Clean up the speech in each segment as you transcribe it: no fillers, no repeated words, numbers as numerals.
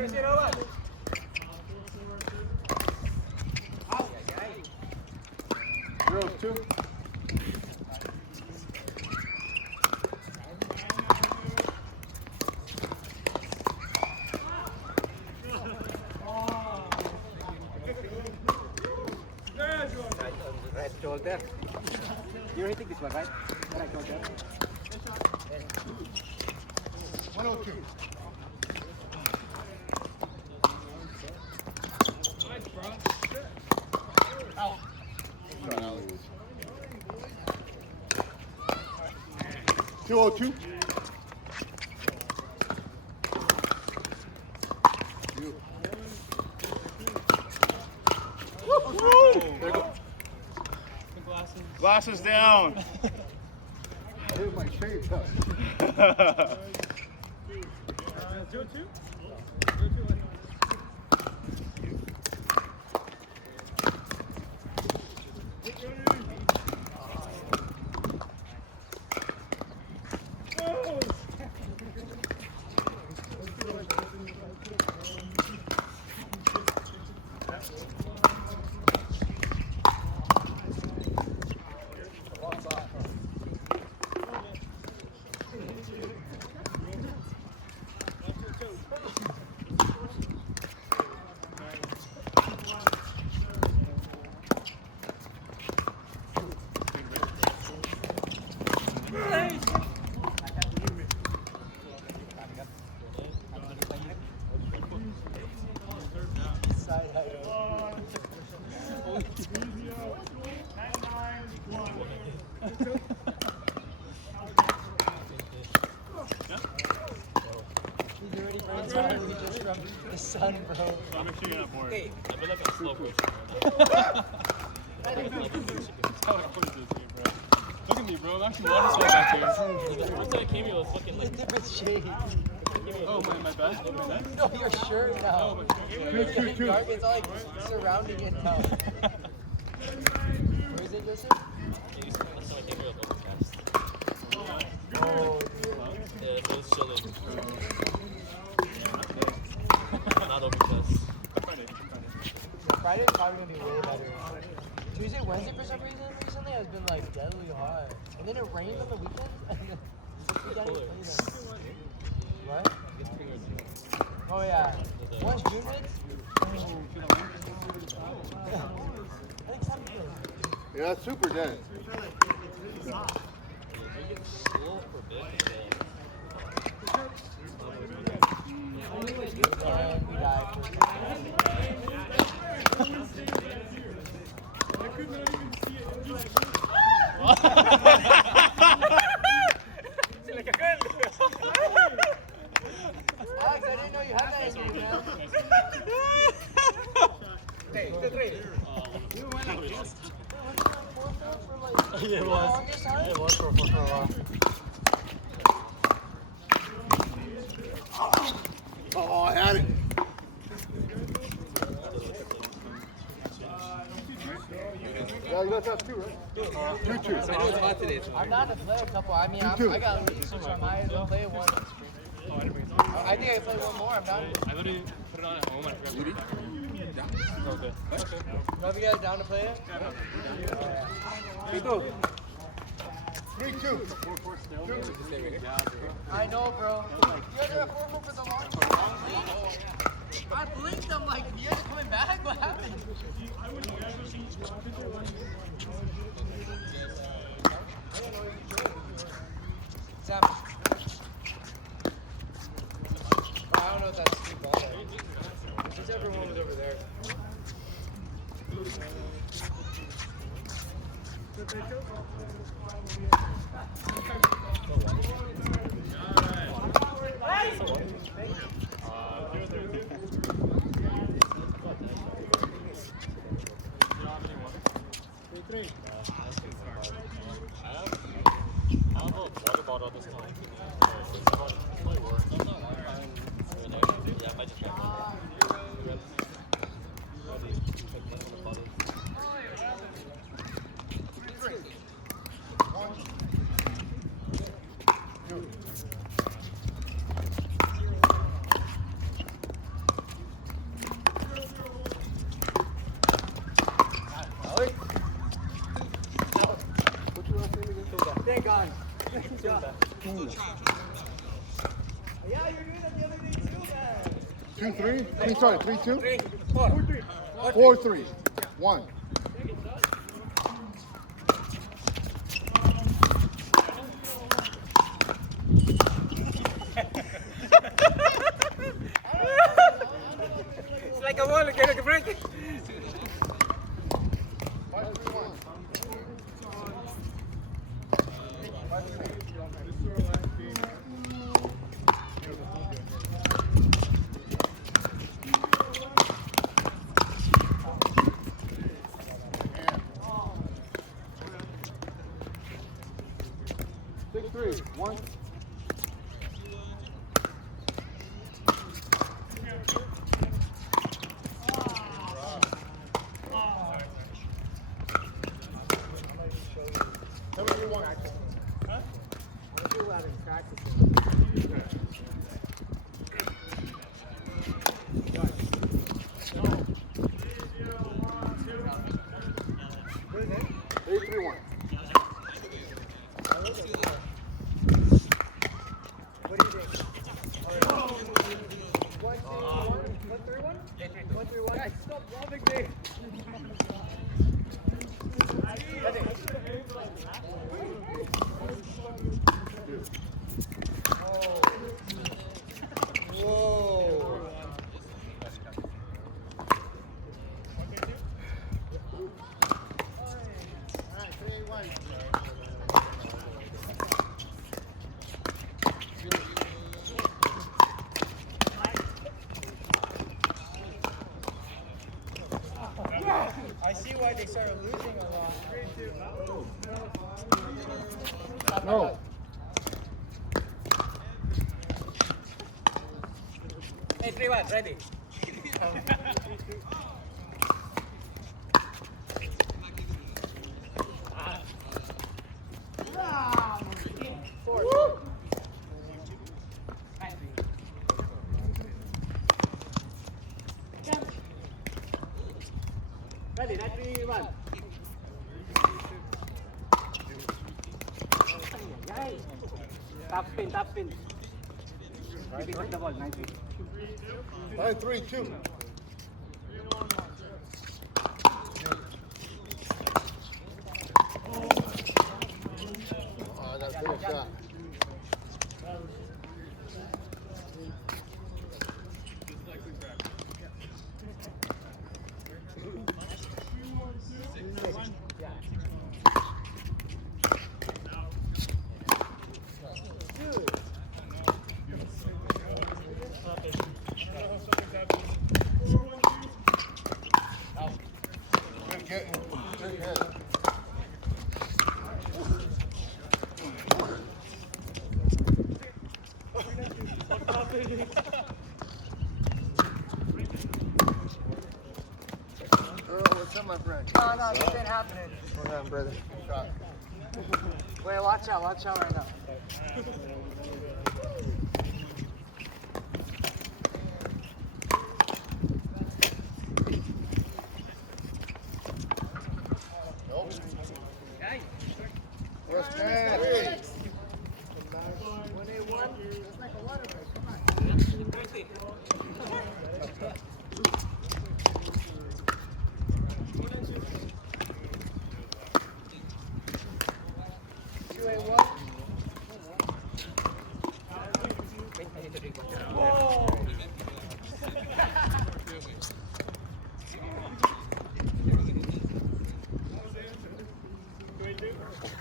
Girls, 2. Right shoulder. You're hitting this one, right? Right shoulder. 102. Out. 202. Glasses down. Here's my shades up. 2-2. The sun, bro. I'll make sure you're not bored. Hey. I feel like I'm slow push. Look at me, bro. I'm actually water back here. Once I came here, it was fucking like Different shades. oh, my bad. My bad. No, your shirt now. Oh, but It's getting dark. It's all like surrounding it now. Where is it, Joseph? Last time I came here, it was overcast. Oh, dude. Yeah, it was chilly. Not overcast. Friday's probably gonna be way better. Tuesday, Wednesday for some reason recently has been like deadly hot. And then it rained on the weekend. We can't even play them. What? Oh yeah. Once June hits, I think Sunday. Yeah, that's super dead. Slow for big. And we died Alex, I didn't know you had that in you, man. Hey, 3. It was for a while. Oh, I had it. Yeah, you got that too, right? 2-2. I'm down to play a couple. I mean, I got leads, so I might as well play one. I think I can play one more. I'm down. I literally put it on at home. I forgot to put it back. Okay. None of you guys down to play it? 3-2. I know, bro. You guys are at 4-4 for the long I blinked. I'm like, you guys are coming back? What happened? Sam. I don't know if that's a street ball. Since everyone was over there. Yeah, you're doing that the other day too, man. 2-3. I mean, sorry, 3-2. 4-3. 4-3. 1. It's like a wall, can I break it? 5-3-1. 6-3. 1. I see why they started losing a lot. No. Hey, 3-1, ready? Ready, 3-1. Top spin, top spin. Keep it on the ball, 9-3. 5-3-2. Oh, that's a good shot. What's up, my friend? No, this ain't happening. What's up, brother? Shot. Wait, watch out right now. Nope. West Ham. 2-1.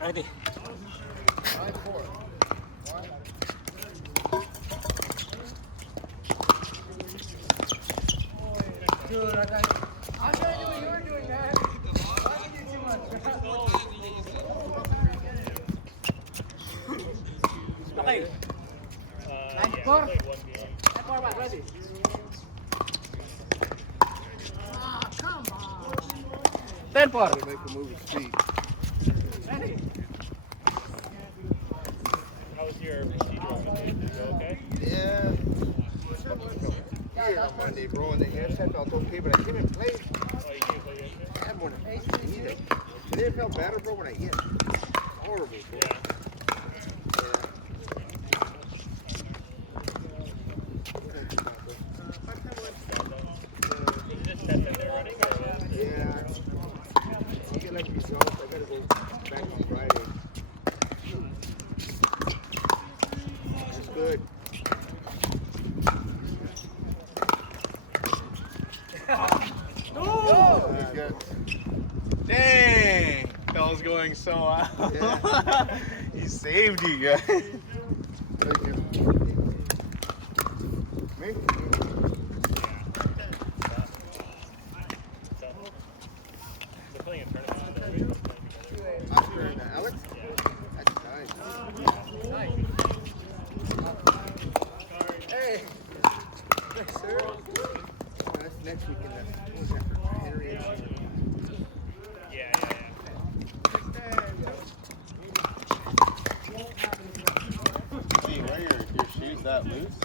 Ready? 9-4. Dude, I'm trying to do what you were doing, man. Why did you do too much? Okay. Yeah, we played one game. 4-1, ready? Come on. 10-4. Make a move with speed. Ready? How was your procedural? Is it okay? Yeah. Here on Monday, bro, and the haircut felt okay, but I came and played. Oh, you didn't play yesterday? I had more than 8 Today it felt better, bro, when I hit. Horrible, bro. Yeah. good. Good, good. Dang! That was going so well. Yeah. He saved you guys. Thank you. Me? They're playing a tournament. Oscar and Alex? That's nice. Hey! Yes, sir. That's next weekend. That's Henry. Yeah. Do you wear your shoes that loose?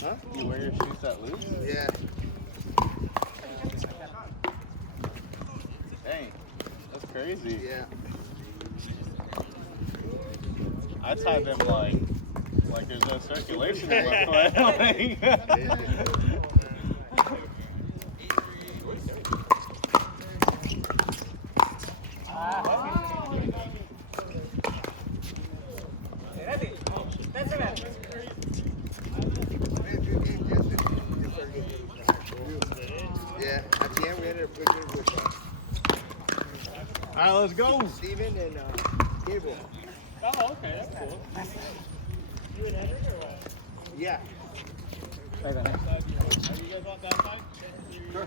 Huh? Do you wear your shoes that loose? Yeah. Dang. That's crazy. Yeah. I tied them like there's no circulation in my foot. Like, Ready? 10 seconds. Yeah, at the end we ended up picking with Alright, let's go. Steven and Gabriel. Oh, okay, that's cool. Yeah. Bye, bye. Are you guys on that side? Sure.